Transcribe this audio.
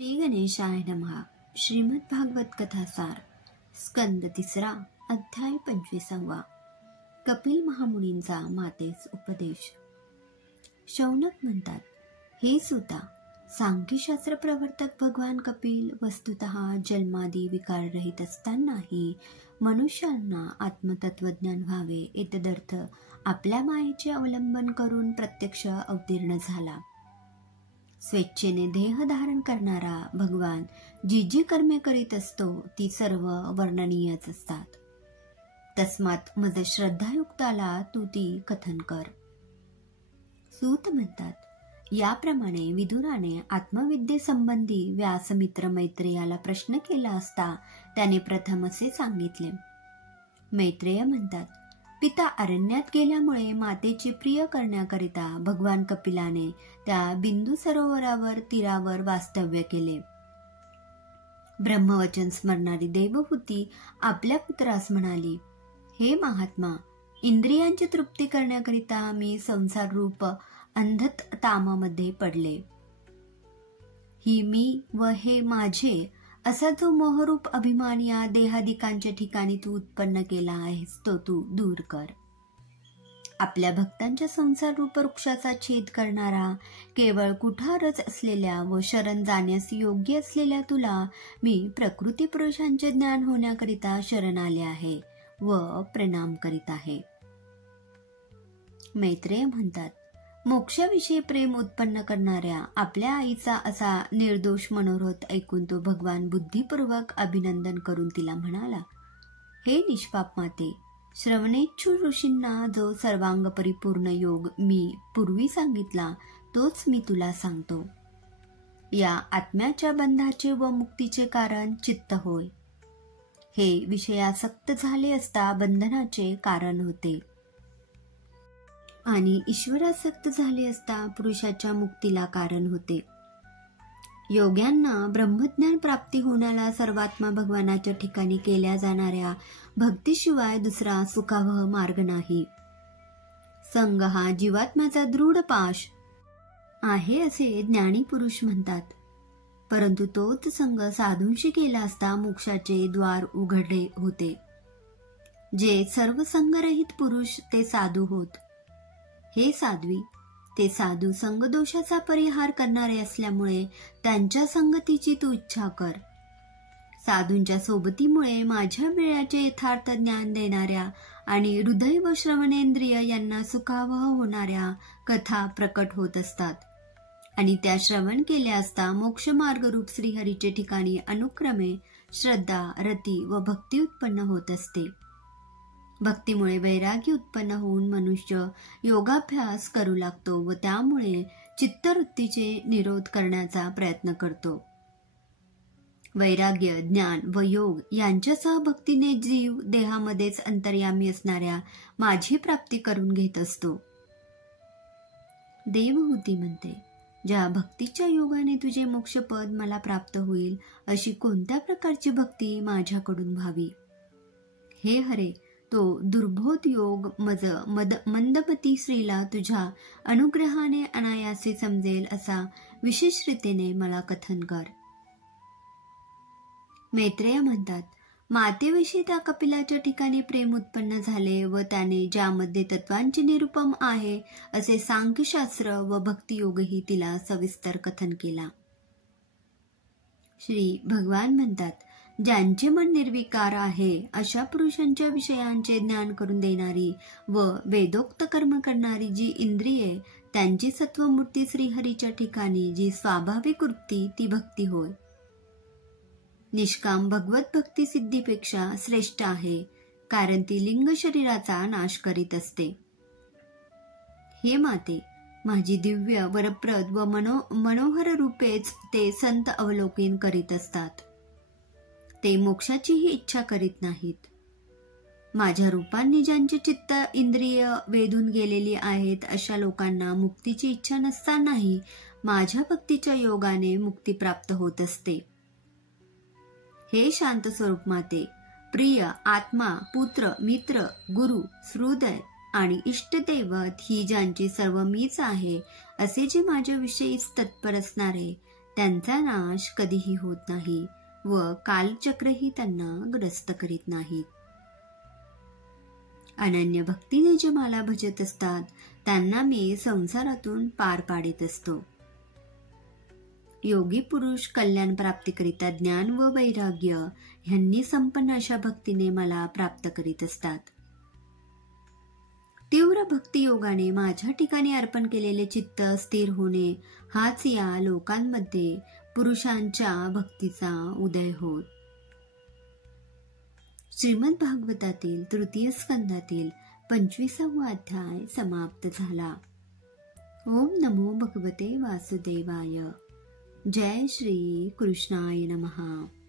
श्री गणेशाय नमः. श्रीमद भागवत कथासार स्कंद 3 अध्याय 25. कपिल महामुनींचा मातेस उपदेश. शौनक म्हणतात, हे सुता, सांख्यशास्त्र प्रवर्तक भगवान कपिल वस्तुतः जन्मादी विकार रहित असतानाही मनुष्यांना आत्मतत्वज्ञान व्हावे एतदर्थ आपल्या मायेचे अवलंबन करून प्रत्यक्ष अवतीर्ण झाला. स्वेच्छेने देह धारण करणारा भगवान जी जी कर्मे करीत असतो ती सर्व वर्णनीयच असतात. तस्मात मज श्रद्धायुक्ताला तू ती कथन कर. सूत म्हणतात, याप्रमाणे विदुराने आत्मविद्येसंबंधी व्यासमित्र मैत्रेयाला प्रश्न केला असता त्याने प्रथम असे सांगितले. मैत्रेय म्हणतात, पिता अरण्यात गेल्यामुळे मातेची प्रिय करण्याकरिता भगवान कपिलाने त्या बिंदू सरोवरावर तीरावर वास्तव्य केले. ब्रह्मवचन स्मरणारी देवहूती आपल्या पुत्रास म्हणाली, हे महात्मा, इंद्रियांची तृप्ती करण्याकरिता मी संसार रूप अंधतामामध्ये पडले. ही मी व हे माझे असा जो मोहरूप अभिमान या देहादिकांच्या ठिकाणी तू उत्पन्न केला आहेस तो तू दूर कर. आपल्या भक्तांच्या संसार रूप वृक्षाचा छेद करणारा केवळ कुठारच असलेल्या व शरण जाण्यास योग्य असलेल्या तुला मी प्रकृती पुरुषांचे ज्ञान होण्याकरिता शरण आले आहे व प्रणाम करीत आहे. मैत्रेय म्हणतात, मोक्षाविषयी प्रेम उत्पन्न करणाऱ्या आपल्या आईचा असा निर्दोष मनोरथ ऐकून तो भगवान बुद्धिपूर्वक अभिनंदन करून तिला म्हणाला, हे निष्पाप माते, श्रवणेच्छू ऋषींना जो सर्वांग परिपूर्ण योग मी पूर्वी सांगितला तोच मी तुला सांगतो. या आत्म्याच्या बंधाचे व मुक्तीचे कारण चित्त होय. हे विषयासक्त झाले असता बंधनाचे कारण होते आणि ईश्वरासक्त झाले असता पुरुषाच्या मुक्तीला कारण होते. योग्यांना ब्रह्मज्ञान प्राप्ती होण्याला सर्वात्मा भगवानाच्या ठिकाणी केल्या जाणाऱ्या भक्तीशिवाय दुसरा सुखावह मार्ग नाही. संग हा जीवात्म्याचा दृढ पाश आहे असे ज्ञानी पुरुष म्हणतात, परंतु तोच संग साधूंशी केला असता मोक्षाचे द्वार उघडले होते. जे सर्व संगरहित पुरुष ते साधू होत. हे साध्वी, ते साधू संगदोषाचा परिहार करणारे असल्यामुळे त्यांच्या संगतीची तू इच्छा कर. साधूंच्या सोबतीमुळे माझ्या मिळ्याचे यथार्थ ज्ञान देणाऱ्या आणि हृदय व श्रवणेंद्रिय यांना सुखावह होणाऱ्या कथा प्रकट होत असतात आणि त्या श्रवण केल्या असता मोक्षमार्ग रूप श्रीहरीचे ठिकाणी अनुक्रमे श्रद्धा, रती व भक्ती उत्पन्न होत असते. भक्तीमुळे वैराग्य उत्पन्न होऊन मनुष्य योगाभ्यास करू लागतो व त्यामुळे चित्तवृत्तीचे निरोध करण्याचा प्रयत्न करतो. वैराग्य, ज्ञान व योग यांच्यासह भक्तीने जीव देहामध्येच अंतर्यामी असणाऱ्या माझी प्राप्ती करून घेत असतो. देवहूती म्हणते, ज्या भक्तीच्या योगाने तुझे मोक्षपद मला प्राप्त होईल अशी कोणत्या प्रकारची भक्ती माझ्याकडून व्हावी. हे हरे, तो दुर्बोध योग मंदमती स्त्रीला तुझ्या अनुग्रहाने अनायासे समजेल असा विशेष रीतीने मला कथन कर. मैत्रेय म्हणतात, मातेविषयी त्या कपिलाच्या ठिकाणी प्रेम उत्पन्न झाले व त्याने ज्यामध्ये तत्वांचे निरूपम आहे असे सांख्यशास्त्र व भक्तियोगही तिला सविस्तर कथन केला. श्री भगवान म्हणतात, ज्यांचे मन निर्विकार आहे अशा पुरुषांच्या विषयांचे ज्ञान करून देणारी व वेदोक्त कर्म करणारी जी इंद्रिये त्यांची सत्वमूर्ती श्रीहरीच्या ठिकाणी जी स्वाभाविक वृत्ती ती भक्ती होय. निष्काम भगवत भक्ती सिद्धीपेक्षा श्रेष्ठ आहे, कारण ती लिंग शरीराचा नाश करीत असते. हे माते, माझी दिव्य वरप्रद व मनोहर रूपेच ते संत अवलोकन करीत असतात. ते मोक्षाचीही इच्छा करीत नाहीत. माझ्या रूपांनी ज्यांचे चित्त इंद्रिय वेधून गेलेली आहेत अशा लोकांना मुक्तीची इच्छा नसतानाही माझ्या भक्तीच्या योगाने मुक्ती प्राप्त होत असते. हे शांत स्वरूप माते, प्रिय आत्मा, पुत्र, मित्र, गुरु, हृदय आणि इष्टदैवत ही ज्यांची सर्व मीच आहे असे जे माझ्याविषयीच तत्पर असणारे त्यांचा नाश कधीही होत नाही व कालचक्रही त्यांना ग्रस्त करीत नाहीत. अनन्य भक्तीने जे मला भजत असतात त्यांना मी संसारातून पार पाडित असतो. योगी पुरुष कल्याण प्राप्तीकरिता ज्ञान व वैराग्य ह्यांनी संपन्न अशा भक्तीने मला प्राप्त करीत असतात. तीव्र भक्ती योगाने माझ्या ठिकाणी अर्पण केलेले चित्त स्थिर होणे हाच या लोकांमध्ये पुरुषांच्या भक्तीचा उदय होत. श्रीमद भागवतातील तृतीय स्कंदातील 25वा अध्याय समाप्त झाला. ओम नमो भगवते वासुदेवाय. जय श्री कृष्णाय नमः.